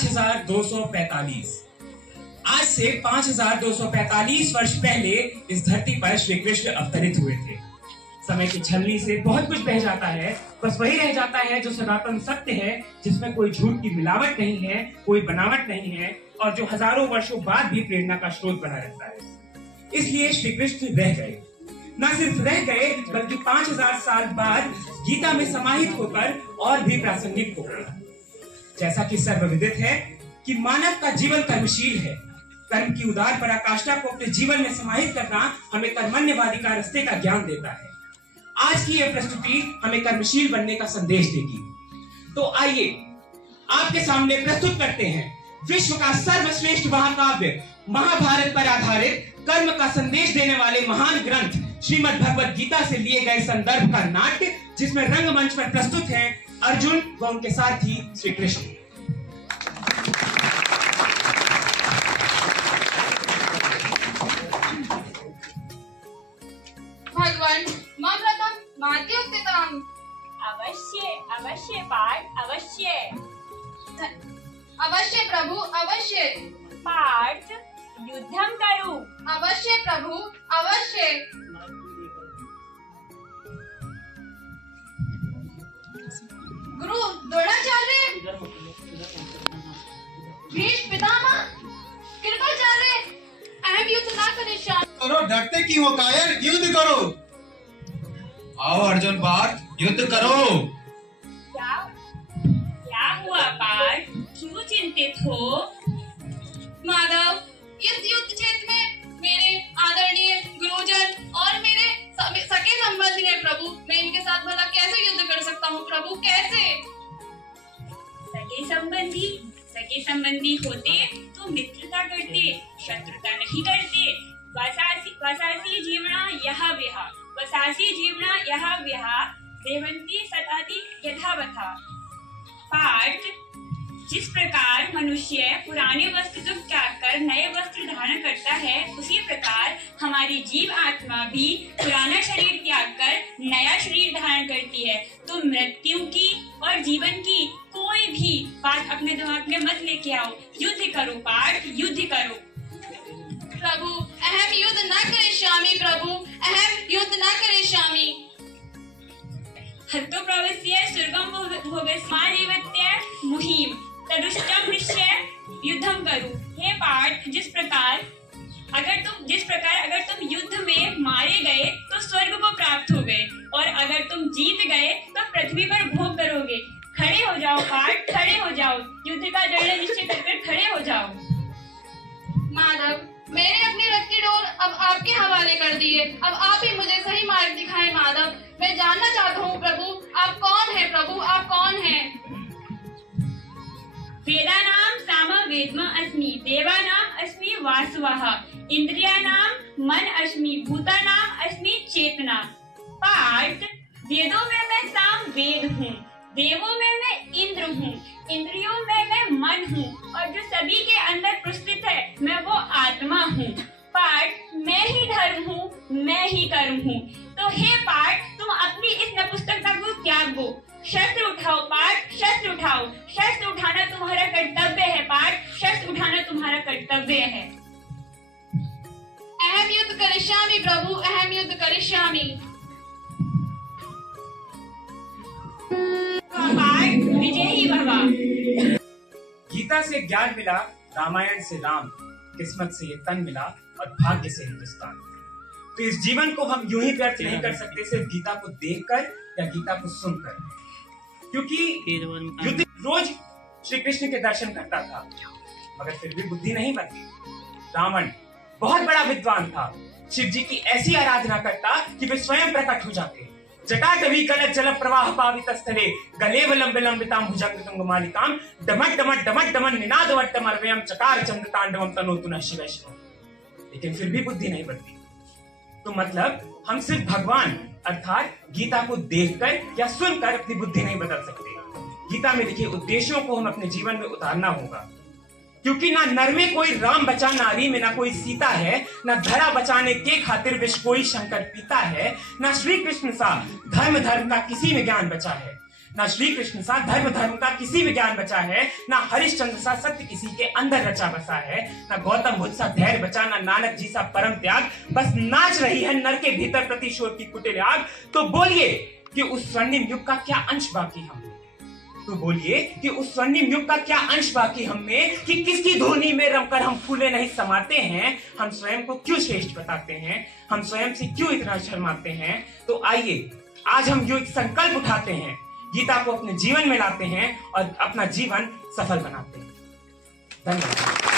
5245। आज से 5245 वर्ष पहले इस धरती पर श्री कृष्ण अवतरित हुए थे। समय की छलनी से बहुत कुछ बह जाता है, बस वही रह जाता है जो सनातन सत्य है, जिसमें कोई झूठ की मिलावट नहीं है, कोई बनावट नहीं है, और जो हजारों वर्षों बाद भी प्रेरणा का स्रोत बना रहता है। इसलिए श्री कृष्ण रह गए, न सिर्फ रह गए बल्कि 5000 साल बाद गीता में समाहित होकर और भी प्रासंगिक हो गए। जैसा कि सर्वविदित है कि मानव का जीवन कर्मशील है। कर्म की उदार पराकाष्ठा को अपने जीवन में समाहित करना हमें कर्मण्यवादी का रास्ते का ज्ञान देता है। आज की यह प्रस्तुति हमें कर्मशील बनने का संदेश देगी। तो आइए आपके सामने प्रस्तुत करते हैं विश्व का सर्वश्रेष्ठ महाकाव्य महाभारत पर आधारित कर्म का संदेश देने वाले महान ग्रंथ श्रीमद् भगवद गीता से लिए गए संदर्भ का नाट्य, जिसमें रंगमंच पर प्रस्तुत हैं अर्जुन व उनके साथी श्री कृष्ण। भगवान ममृतम माद्योक्तितम। अवश्य अवश्य पार्थ अवश्य। अवश्य प्रभु अवश्य। पार्थ युद्धम करो। अवश्य प्रभु अवश्य। गुरु द्रोणाचार्य, भीष्म पितामह, कृपाचार्य, अहम युद्ध ना करें। करो, डरते क्यों हो कायर, युद्ध करो। आओ अर्जुन पार्थ, युद्ध करो। क्या हुआ पार्थ, क्यों चिंतित हो? माधव, इस युद्ध क्षेत्र में मेरे आदरणीय गुरुजन और मेरे सके संबंधी हैं प्रभु। मैं इनके साथ भला कैसे युद्ध कर सकता हूँ प्रभु, कैसे? सगे संबंधी होते तो मित्रता करते, शत्रुता नहीं करते। वसासी जीवना यह विहा देवंती सताति यथावथा। पार्थ, जिस प्रकार मनुष्य पुराने वस्त्र को त्याग कर नए वस्त्र धारण करता है, उसी प्रकार हमारी जीव आत्मा भी पुराना शरीर त्याग कर नया शरीर धारण करती है। तो मृत्यु की और जीवन की कोई भी बात अपने दिमाग में मत लेके आओ। युद्ध करो पार्थ, युद्ध करो। प्रभु अहम युद्ध न करे स्वामी, प्रभु अहम युद्ध न करे स्वामी। हत्तो प्रवस्य स्वर्गम भोगस्मादेवत्य मुहिम तदुष्टम निश्चय युद्धम करो। हे पार्थ, जिस प्रकार अगर तुम युद्ध में मारे गए तो स्वर्ग को प्राप्त हो गए, और अगर तुम जीत गए तो पृथ्वी पर भोग करोगे। खड़े हो जाओ पार्थ, खड़े हो जाओ, युद्ध का दृढ़ निश्चय कर खड़े हो जाओ। माधव, मैंने अपनी रथ की डोर अब आपके हवाले कर दी है। अब आप ही मुझे सही मार्ग दिखाएं माधव। मैं जानना चाहता हूँ प्रभु, आप कौन है? प्रभु आप कौन है? वेदानां सामवेद्म अस्मि, देवानां अस्मि वासुवः, इंद्रियाणां मन अस्मि, भूतानां अस्मि चेतना। पार्थ, वेदों में मैं साम वेद हूँ, देवों में मैं इंद्र हूँ, इंद्रियों में मैं मन हूँ, और जो सभी के अंदर प्रस्थित है मैं वो आत्मा हूँ। पार्थ, मैं ही धर्म हूँ, मैं ही कर्म हूँ। तो हे पार्थ, तुम अपनी इस नपुंसकता को त्यागो। शस्त्र उठाओ पार्थ, शस्त्र उठाओ। शस्त्र उठाना तुम्हारा कर्तव्य है पार्थ, शस्त्र उठाना तुम्हारा कर्तव्य है। अहम युद्ध करिष्यामि प्रभु, अहम युद्ध करिष्यामि। पार्थ, विजयी भवा। गीता से ज्ञान मिला, रामायण से राम, किस्मत से ये तन मिला और भाग्य से हिंदुस्तान। तो इस जीवन को हम यूं ही व्यर्थ नहीं कर सकते सिर्फ गीता को देखकर या गीता को सुनकर, क्योंकि युद्ध रोज श्री कृष्ण के दर्शन करता था मगर फिर भी बुद्धि नहीं बनती। रावण बहुत बड़ा विद्वान था, शिव जी की ऐसी आराधना करता कि वे स्वयं प्रकट हो जाते। जटाटवी गलत जल प्रवाह पावित स्थले गलेव लंबे लंबिताम भुजंग मालिकाम डमट डमट डमट डमन निनाद वट्टमर्वयम चकार चंद्र तांडवम तनोतु न शिव शिव। लेकिन फिर भी बुद्धि नहीं बनती। तो मतलब हम सिर्फ भगवान अर्थात गीता को देखकर या सुनकर अपनी बुद्धि नहीं बदल सकते। गीता में लिखे उद्देश्यों को हम अपने जीवन में उतारना होगा, क्योंकि ना नर में कोई राम बचा, नारी में ना कोई सीता है, ना धरा बचाने के खातिर विष कोई शंकर पीता है, ना श्री कृष्ण सा धर्म का किसी में ज्ञान बचा है, ना श्री कृष्ण सा धर्म का किसी भी ज्ञान बचा है, ना हरिश्चंद्र सा सत्य किसी के अंदर रचा बसा है, ना गौतम बुद्ध सा धैर्य बचा, ना नानक जी सा परम त्याग। बस नाच रही है नर के भीतर प्रतिशोध की कुटिल आग। तो बोलिए कि उस स्वर्णिम युग का क्या अंश बाकी हम तो बोलिए कि उस स्वर्णिम युग का क्या अंश बाकी हम में, कि किसकी धुनी में रमकर हम फूले नहीं समाते हैं। हम स्वयं को क्यों श्रेष्ठ बताते हैं, हम स्वयं से क्यों इतना शर्माते हैं। तो आइए आज हम जो एक संकल्प उठाते हैं, गीता को अपने जीवन में लाते हैं और अपना जीवन सफल बनाते हैं। धन्यवाद।